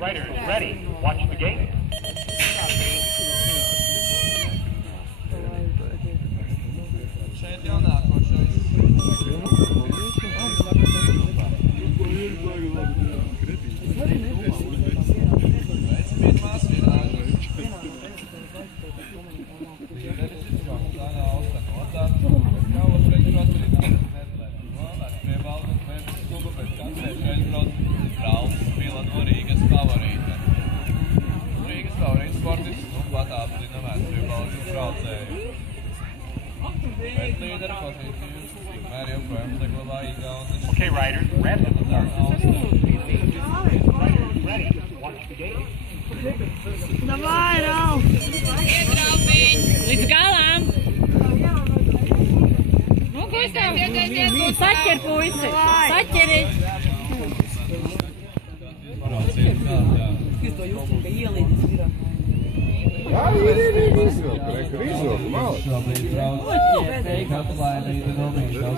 Riders, ready. Watch the gate. Šeit jau nākošais. Veicamiet māsvirāžu. Līderis ir Džonatana Austanota. Kaulas reģiros arī nākas netlēt. Nolēs pie valdes pēc kluba pēc kancēs aizbrauc Ralfs Vila no Rīgas favorīta. Rīgas favorīta sportists nu pat apzina vēsturi balžu braucēju. Bet līdera pozīcijas tikmēr joprojām saglabā Igaunis. Okay, riders, ramp up the Riders, ready. Watch the gate. Davai, Ralf! Līdz galam! Nu, Gustav! Saķer, puisi! Saķeri! Braucienu kārtā. Ir izvilka, malā. Šobrīd brauc Katlainīda no Mīšas.